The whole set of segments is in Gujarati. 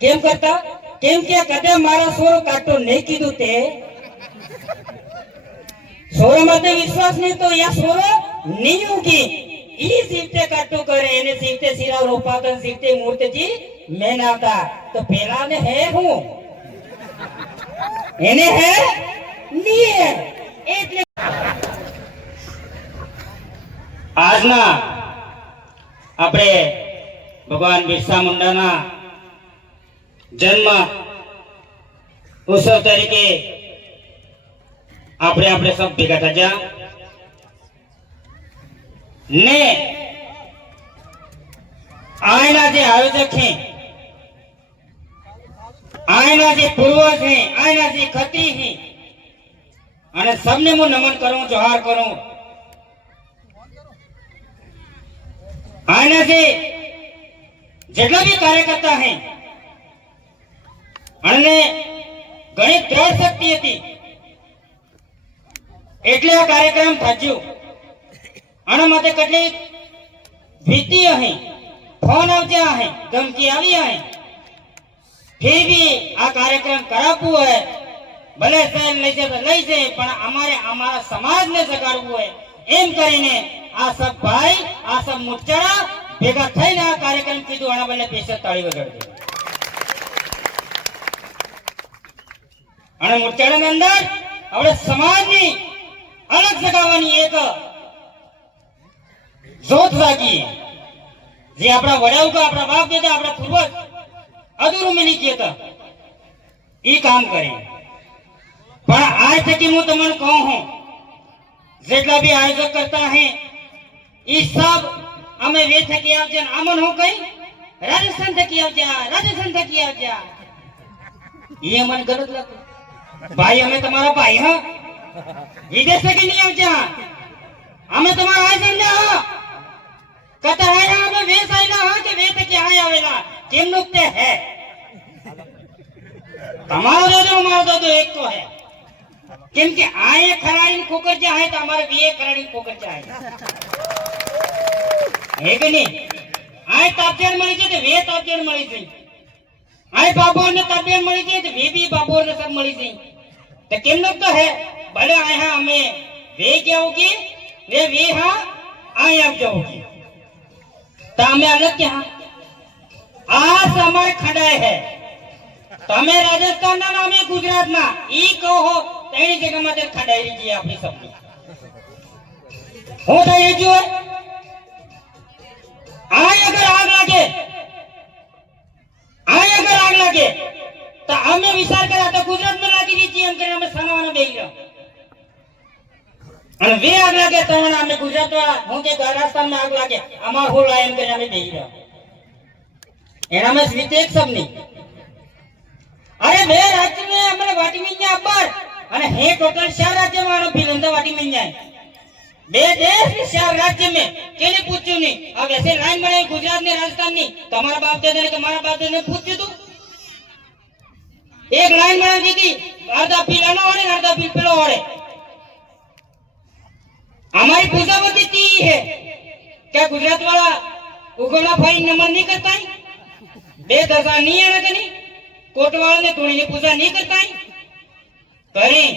કેમ કરતા? કેમ કે કદે મારો સોરો કાઢતો નહીં કીધું તે સોરો માટે વિશ્વાસ નહીં તો યા સોરો નહીં ઉગી ઈ જીવતે કાઢતો કરે એને જીવતે સિરા રોપાતો જીવતે મૂર્તિજી મેનાતા તો પેલાને હે હું એને હે નહીં એટલે આજના આપણે ભગવાન બિરસા મુંડાના જન્મ ઉત્સવ તરીકે આપણે સબ ભેગા થયા ને આના જે આયોજક છે આના જે પૂર્વજ છે આના જે ખતી છે અને सबने હું નમન કરું જોહાર કરું આના જે જેટલા भी કાર્યકર્તા है અને ઘણી દ્રઢ શક્તિ હતી એટલે આ કાર્યક્રમ થયો અને માટે કેટલી ભીતિ હે ફોન આવતા હે ધમકી આવી હે फिर भी આ કાર્યક્રમ કરાવવું હોય ભલે શહેર લઈ જાય પણ અમારા સમાજને જગાડવું હોય એમ કરીને આ સબ ભાઈ આ સબ મુચ્ચારા ભેગા થઈને આ કાર્યક્રમ કીધું આના બને પેશા તાળી વગાડી અને મુચ્ચારાની અંદર આપણે સમાજની અલગ જગાવવાની એક જોત જાગી જે આપણા વડાઓ કા આપણા બાપ દાદા આપણા પૂર્વજ અધૂરું મિલી ગયા ઈ કામ કરે પણ આજ તકી હું તમને કહું હું જેટલા भी आयोजक करता है ઈ सब અમે વે થકી આવજે આમન હું કઈ રાજસ્થાન થકી આવજા ઈ મને ગલત લાગે ભાઈ અમે તમારા ભાઈ હા વિદેશ થકી નહીં આવજા અમે તમારા આજ ને હા કતા હે અમે વે સાઈલા હા કે વે થકી આય આવેલા કેમ નુકતે હે તમારો દાદો મારો દાદો એક તો હે કેમ કે આए खराड़ी खोकर जा है तो हमारे भी खराड़ी खोकर जा है कि नहीं आए तापजन मળી છે તો વે તાપજન મળી છે આए बाबू ने तापजन મળી છે તો वे भी बाबू ने सब મળી છે तो केम लोग तो है भले आए हां हमें वे क्या होगी वे हां आए आप जाओगी तो हमें अलग क्या आज हमारे खड़ाए है તમે રાજસ્થાનના નામે ગુજરાતના ઈ કહો તેની જગ્યા માટે ખડાઈ લીધી આપણી સબની હું થઈ જો આય અગર આગ લાગે તો અમે વિચાર કર્યા તો ગુજરાત માં લાગી દીધી એમ કરીને અમે સનાવાના બેહી ગયા અને વે આગ લાગે તો અમે ગુજરાત હું કે રાજસ્થાન માં આગ લાગે અમાર હોલ એમ કરીને અમે બેહી ગયા એના में स्वीते एक सब नहीं अरे बे राज्य में हमने वाटी में जाए अब्बर अरे हे टोटल 4 राज्य में आनो फिर वाटी में जाए बे देश 4 राज्य में केने पूछ्યું नहीं अब ऐसे लाइन बने गुजरात ने राजस्थान नहीं तुम्हारा बाप दादा ने तुम्हारा बाप दादा ने पूछ्યું तू एक लाइन बना दी थी अर्धा पिलाना और अर्धा पिल पिलो और हमारी पूजा होती है क्या गुजरात वाला उगला भाई नमन नहीं करता है बे दशा नहीं है ना कहीं कोटवाल ने धोनी पूजा नहीं करता है करे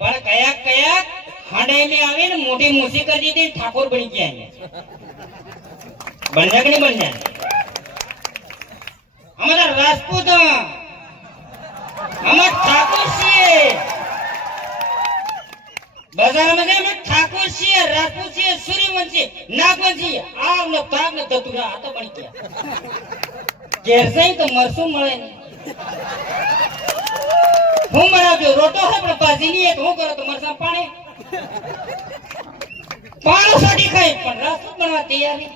पर कया हांडे में आवे ने मोटी मूसी कर दी थी ठाकुर बन के आए बन जाए नहीं बन जाए हमारा राजपूत हमारा ठाकुर से बाजार में गए मैं ठाकुर से राजपूत से सूर्यवंशी नागवंशी आग न ताग न दतुरा आता बन गया कैसे ही तो मरसू मरे હું બનાવજો રોટો હે પણ ભાજી ની એક હું કરો તો મરસા પાણી સાડી ખાય પણ રસ બનવા તૈયાર નહીં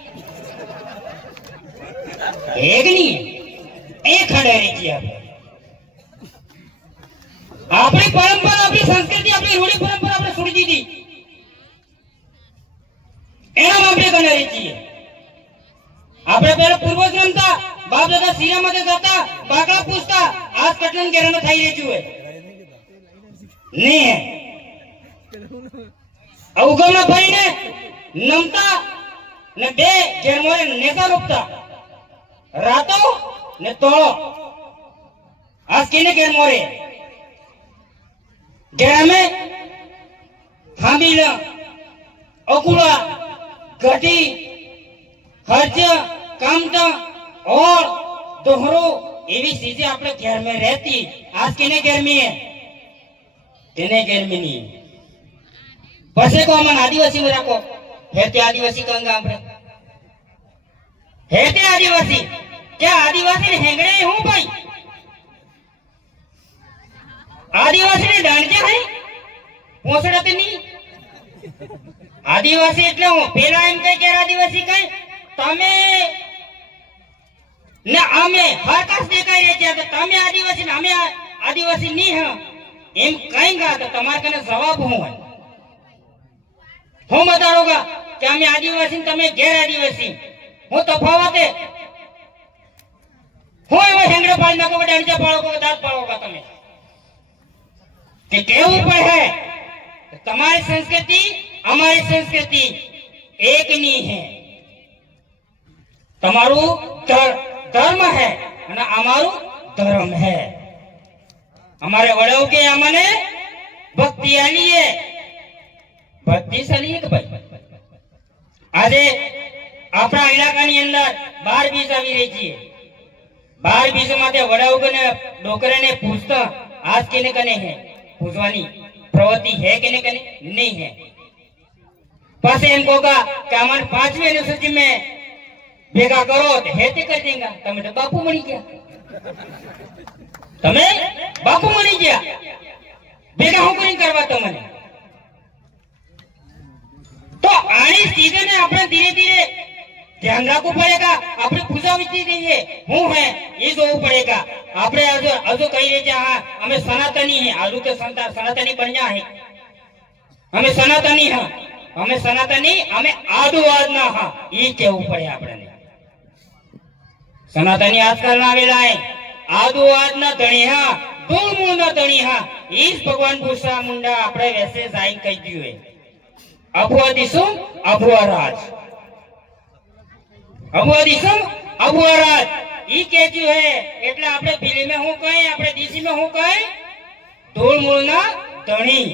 એક નહીં એ ખડે રહી આપણી પરંપરા આપણી સંસ્કૃતિ આપણી રૂઢી પરંપરા આપણે છોડી દીધી એના આપણે ગણે રહી છીએ આપણે પહેલા પૂર્વજ રમતા बाप दादा सीरा मध्ये जाता बागला पूछता आज कटलन घेरानं थाई रेची होय नहीं है अवगमना भाई ने नमता ने बे जेरमोरे नेता रोपता रातो ने तोळो आज किने घेर मोरे घेर में हामिल अकुला घटी खर्च कामता और दोहरो एवी चीजें अपने घर में रहती। आज किने घर में है तेने घर में नहीं। पसे को मन आदिवासी में रखो हेते आदिवासी कहंगा આપણે हेते आदिवासी क्या आदिवासी ने हेंगड़े हूं भाई आदिवासी ने दांडिया है પોસડતે નહીં આદિવાસી એટલે હું પેલા એમ કહે કે આદિવાસી કહે તમે ને અમે હરકાસ દેખાઈ રહે છે તો તમે આદિવાસી ને અમે આદિવાસી નહીં હ એમ કહેંગા તો તમારે કને જવાબ હું હોય હું બતાડોગા કે અમે આદિવાસી તમે ગેર આદિવાસી હું તફાવત है હું એવો હેંગડે પાડી નાખો ડાંડિયા પાડો કે દાંત પાડોગા તમે कि केवू पर है तुम्हारी संस्कृति हमारी संस्कृति एक नहीं है। तुम्हारू धर्म है ना हमारू धर्म है। हमारे बड़ों के हमने भक्ति आली है भक्तिशाली है भाई आज अपना इलाका ની અંદર 12 बीज આવી રહી છે 12 बीज માટે વડાઓ ને ડોકરે ને પૂછતા आज કેને કને है पूजवानी प्रवृत्ति है कि नहीं है। पास इनको का कि हमारे 5वीं अनुसूची में भेगा करो तो हेते कर देंगे तमे तो बापू मरी गया तमे बापू मरी गया भेगा हूं नहीं करवा तमने तो आनी चीजें ने अपने धीरे धीरे ध्यान रखना पड़ेगा। अपने पूजा विधि रही है हूं है ये जो पड़ेगा આપણે હજુ કહી રહી છે હા અમે સનાતની હે આજુ કે સનાતની બન્યા હે અમે સનાતની હા અમે સનાતની અમે આદુવાદ ના હા ઈ કેવું પડે આપણે સનાતની આજકાલ ના આવેલા હે આદુવાદ ના ધણી હા મૂળ ના ધણી હા ઈ જ ભગવાન બિરસા મુંડા આપણે વેસે જાઈ કહી દીધું હે અભુઆ દિસુમ અભુઆ રાજ અભુઆ દિસુમ અભુઆ રાજ ई कहती है એટલે આપણે દિલ્હી में હું કહે આપણે ડીસી में હું કહે ધૂળ મૂળના ધણી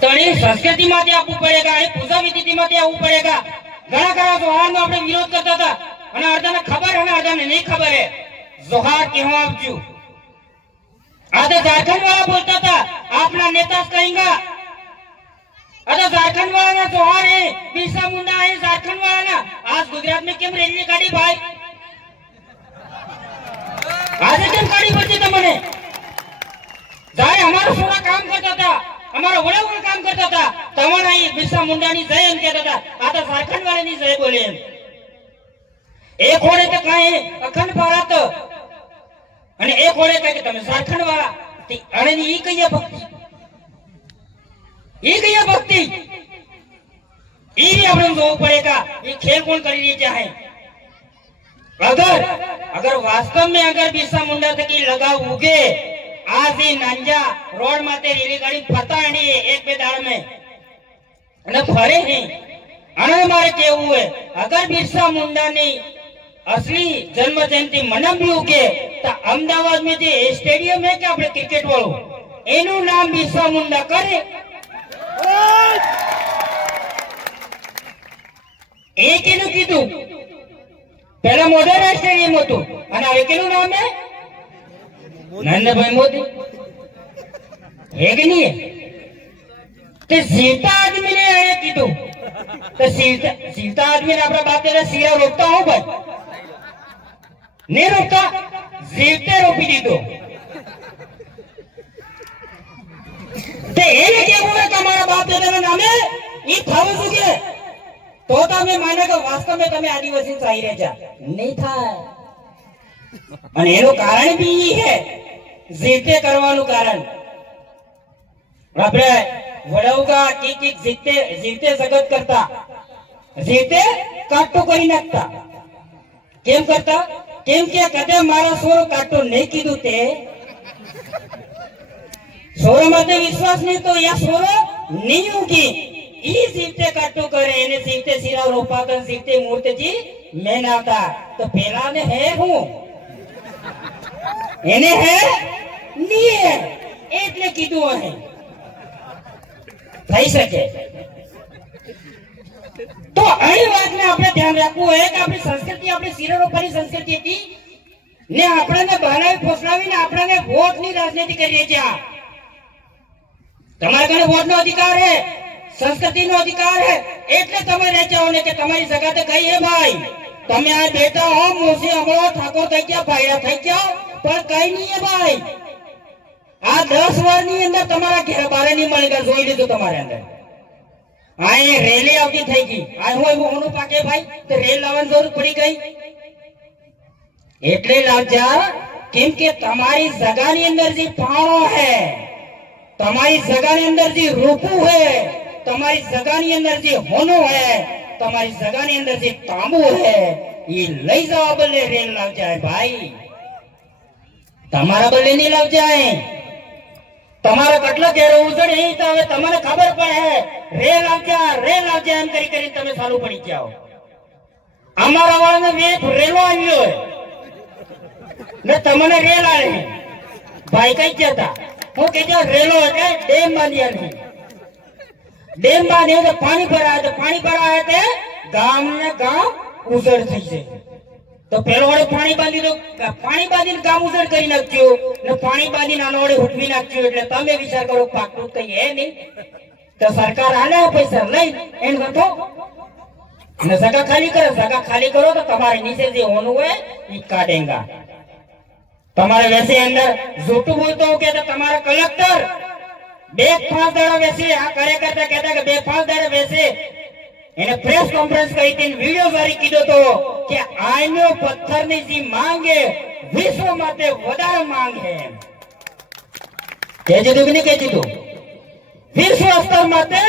ધણી સંસ્કૃતિ માટે આપવું પડેગા એ પૂજા વિધિ માટે આપવું પડેગા ઘણા ઘણા જોહારનો આપણે વિરોધ કરતા હતા અને અર્ધાને ખબર અને અર્ધાને નહીં ખબર હે જોહાર કેવું આપજો આધે ઝારખંડ વાળા બોલતા હતા આપના नेता कहेंगे अरे झारखंड वाला ना जोहार है बिरसा मुंडा है झारखंड वाला ना आज गुजरात में केम रेलवे गाड़ी भाई आज केम गाड़ी बची तमने जाए हमारा पूरा काम करता था हमारा बड़ा काम करता था तमने ही बिरसा मुंडा नी जय एम कहता था आता झारखंड वाले नी जय बोले एक होड़े तो कहे अखंड भारत અને એક હોડે કહે કે તમે ઝારખંડ વાળા અને ઈ કયા ભક્તિ ये गया भक्ति ये अपने को पड़ेगा ये खेल कौन कर रही है अगर वास्तव में अगर बिरसा मुंडा तक लगाव उगे आज ही नांजा रोड माते रेली गाड़ी फरता है एक बे दाड़ में અને ફરે હે અને મારે કેવું હે અગર બિરસા મુંડા ની असली जन्म जयंती मनावी उगे तो अहमदाबाद में जो स्टेडियम है कि આપણે ક્રિકેટ વાળું એનું નામ બિરસા મુંડા કરે એકેનું કીધું પહેલા મોઢેરા સ્ટેડિયમ હતું અને હવે કેનું નામ હે નરેન્દ્રભાઈ મોદી હે કે નહીં તે જીવતા આદમી ને એને કીધું તો જીવતા આદમી ને આપણા બાપ દાદા સિયા રોકતા હો ભાઈ नहीं रोकता जीवते रोपी दीदो ते એને કેવું હે કે અમારા બાપ દાદાના નામે ઈ થાવું જોઈએ તો તમે માને કે વાસ્તવ में તમે આદિવાસી ચાહી રહ્યા છે નહીં થાય અને એનું કારણ બી ઈ હે જીવતે કરવાનું કારણ આપણે વડાઉકા ઠીક જીવતે જગત કરતા જીવતે કાટો કરી નાખતા કેમ કરતા કેમ કે કદે મારા સોરો કાટો નહીં કીધું તે સોરો માટે વિશ્વાસ નહીં તો યા સોરો નહીં ઉગી ઈ સીતે કટુ કરે એને સીતે સિરા રોપાતા સીતે મૂર્તિજી મેનાવતા તો પેલાને હે હું એને હે ની હે એટલે કીધું અહીં થઈ શકે તો અહીં વાતને આપણે ધ્યાન રાખવું હોય કે આપણી સંસ્કૃતિ આપણી સિરા રોપાની સંસ્કૃતિ હતી ને આપણને બનાવી ફોસલાવીને આપણને વોટની રાજનીતિ કરીએ છીએ તમારે કને વોટનો અધિકાર હે સંસ્કૃતિનો અધિકાર હે એટલે તમે રહેચાઓ ને કે તમારી સગાતે કઈ હે ભાઈ તમે આ બેટા હો મોસી અમળો ઠાકોર થઈ ગયા ભાઈડા થઈ ગયા પણ કઈ નહીં હે ભાઈ આ 10 વર્ષની અંદર તમારા ઘેર બારે નહીં મળી ગયા જોઈ લીધું તમારે અંદર આ રેલી આવતી થઈ ગઈ આ હું હોનું પાકે ભાઈ તો રેલ લાવવાની જરૂર પડી ગઈ એટલે લાવજા કેમ કે તમારી જગાની અંદર જે પાણો હે તમારી જગાની અંદર જે રૂપું હે તમારી જગાની અંદર જે હોનો હે તમારી જગાની અંદર જે તાંબુ હે એ લઈ જવા બદલે રેલ લાવજા ભાઈ તમારા બદલે નહીં લાવજા તમારે કેટલા ઘેર ઉજળ એ તો હવે તમને ખબર પડે રેલ આવજા એમ કરી કરી તમે ચાલુ પડી જાઓ અમારા વાળાને રેલો આવ્યો ને તમને રેલ આવે ભાઈ કઈ જતા હું કહેજો રેલો એટલે ડેમ બાંધ્યા નહીં ડેમ બાંધ્યો તો પાણી ભરાય તે ગામ ને ગામ ઉજળ થઈ જાય તો પેલો વડે પાણી બાંધીને ગામ ઉજળ કરી નાખ્યું ને પાણી બાંધીને આનો વડે હુટવી નાખ્યું એટલે તમે વિચાર કરો પાકું કઈ હે નહીં તો સરકાર આલે પૈસા લઈ એમ કહો અને જગા ખાલી કરો તો તમારે નીચે જે હોનું હોય એ કાઢેંગા તમારે વેસે અંદર જૂઠું બોલતો કે તમારા કલેક્ટર 2-5 દાડા વેસે આ કાર્યકર્તા કહેતા કે 2-5 દાડા વેસે એને પ્રેસ કોન્ફરન્સ કરી હતી વિડિયો જારી કીધો તો કે આનો પથ્થરની જે માંગ હે વિશ્વ માટે વધારે માંગ હે કે દીધું કે નહીં કે દીધું વિશ્વ સ્તર માટે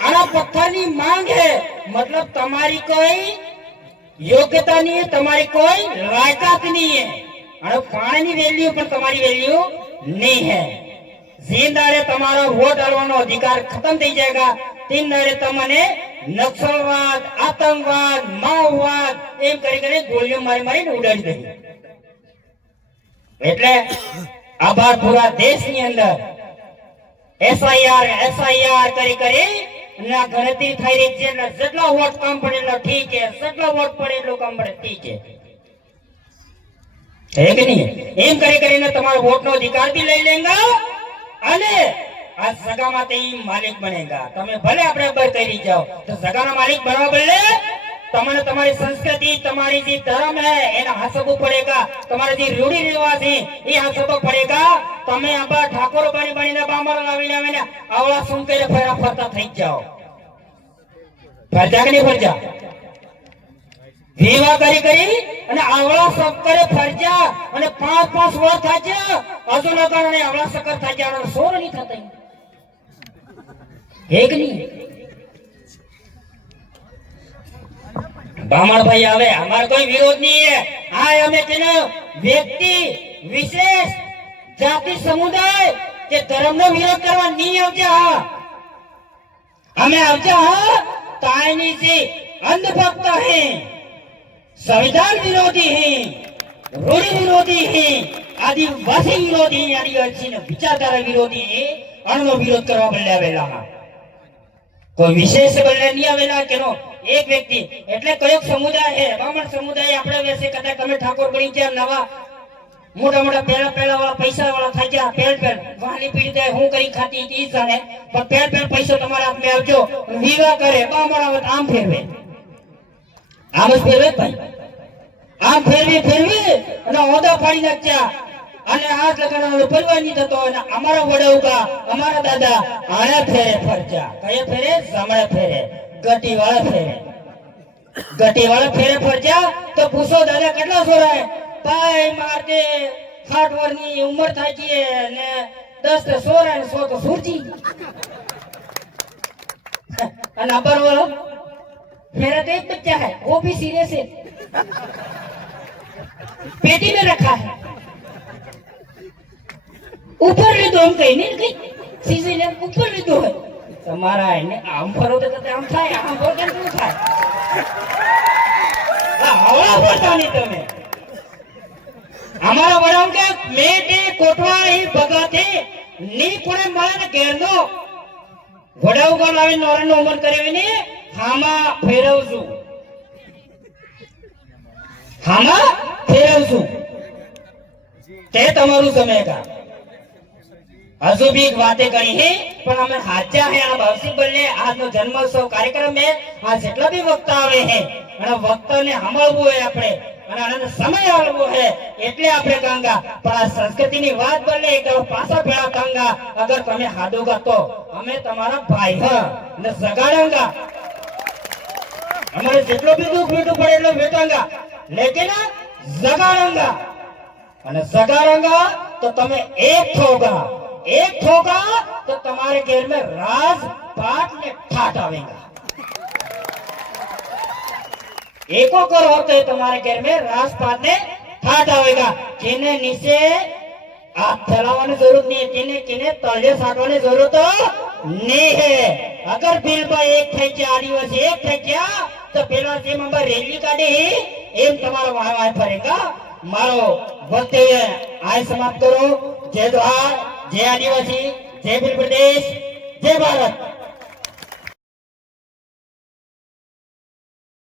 આના પથ્થરની માંગ હે મતલબ તમારી કોઈ યોગ્યતા નહીં તમારી કોઈ લાયકાત નહીં હે અને પાણીની વેલ્યુ પણ તમારી વેલ્યુ નહીં હે જીંદાડે તમારો વોટ આલવાનો અધિકાર ખતમ થઈ જાયગા तीन दाड़े तमने नक्सलवाद आतंकवाद माओवाद एम કરી ગોળીઓ મારી ઉડાડી દઈ એટલે આભાર પૂરા દેશની અંદર એસઆઈઆર કરી ના ગણતરી થઈ રહી છે જેટલા વોટ કમ પડે એટલો ઠીક છે જેટલા વોટ પડે એટલો કમ પડે ઠીક છે કે નહીં એમ કરીને તમારો વોટનો અધિકાર બી લઈ લેંગા અને આ જગામાં તે માલિક બનેગા તમે ભલે આપણે બર કરી જાઓ તો જગાના માલિક બનવા બદલે તમને તમારી સંસ્કૃતિ તમારી જે ધર્મ હે એના હાસબો પડેગા તમારી જે રૂઢિ રિવાજ છે એ હાસબો પડેગા તમે આબા ઠાકોર બનીને બામર લાવીને આવળા સુન કરે ફેરા ફરતા થઈ જાઓ ફરજા કે નહીં ફરજા વિવાહ કરી અને આવળા સબ કરે ફરજા અને 5-5 વર્ષ થાય હજુ લગન અને આવળા સકર થાય છે અને સોર નહીં થતા એક નહીં बामण भाई आवे हमारा कोई विरोध नहीं है हाँ हमें तेना व्यक्ति विशेष जाति समुदाय के धर्म नो विरोध करवा नहीं आवजा हमें आवजा तायनी से अंधभक्त है संविधान विरोधी है रूढ़ि विरोधी है आदिवासी विरोधी है आदिवासी विचारधारा विरोधी है अणनो विरोध करवा बल्ले आवेला कोई विशेष बल्ले नहीं आवेला केनो एक व्यक्ति એટલે કયો સમુદાય હે બામણ સમુદાય આપણે વેસે કદાચ તમે ઠાકોર બની ગયા નવા મોટા પહેલા વાળા પૈસા વાળા થઈ ગયા પેલ વાહની પીડી જાય હું કરી ખાતી ઈ જાણે પણ પેલ પૈસો તમારા હાથમાં આવજો વિવાહ કરે બામણ આવત આમ ફેરવે આમ જ ફેરવે ભાઈ આમ ફેરવી અને ઓદા પાડી નાખ્યા અને હાથ લગાડવાનો પરિવાર નહીં થતો અને અમારા વડવકા અમારા દાદા આયા ફેરે ફરજા કયા ફેરે સામળે ફેરે गटी वाला फेरे फरजा तो पूछो दादा કેટલા સોરાય પાય મારતે 60 વર્ષની ઉંમર થાય છે ને 10 તો સોરાય ને 100 તો સુરજી અને અબર વાળો मेरा तो एक बच्चा है वो भी सीरियस है पेटी में रखा है ऊपर ले दो हम कहीं नहीं कहीं सीधे ले ऊपर ले दो है તમારા એને આમ ફરો તો આમ થાય, આમ ફરો તો શું થાય? હવા પડતા નહીં તમે. અમારા વડામ કે મેટે કોટવા ઈ ભગાતે ની કોણે મળે ને ઘેરનો વડાઉ ગણ લાવી નોરનો ઉમર કરેવીને હામાં ફેરવશું, હામાં ફેરવશું. તે તમારું સમય કા હજુ भी एक बातें कही है पर हमें हाजा है આ ભાવસિંહ બલ્લે આજનો જન્મોત્સવ કાર્યક્રમ में આ જેટલા भी વક્તા આવે છે અને વક્તાને સાંભળવું હોય આપણે અને આનો સમય આવવો છે એટલે આપણે કાંગા. પણ આ સંસ્કૃતિની વાત બલ્લે એક પાછા ભેળા કાંગા. અગર તમે હાડોગા તો અમે તમારા ભાઈ હ ને સગાડંગા. અમારે જેટલો भी દુઃખ વેઠવું પડે એટલો વેઠાંગા, લેકિન જગાડંગા. અને સગાડંગા તો તમે એક ठोगा, एक ठोगा तो तुम्हारे घर में राज पाट ने ठाट आवेगा. एको कर होते है तुम्हारे घर में राज पाट ने ठाट आवेगा. किने नीचे हाथ फैलाने जरूरत नहीं है, किने किने तले साटने जरूरत नहीं है. अगर बिल पर एक થઈ ગયા આદિવાસી એક થઈ ગયા તો પેલા જે મેમ્બર રેલી કાઢી એમ તમારો વાય ફરેગા. મારો વક્તવ્ય આ સમાપ્ત કરો. जय जोहार, जय आदिवासी, जय प्रदेश, जय भारत.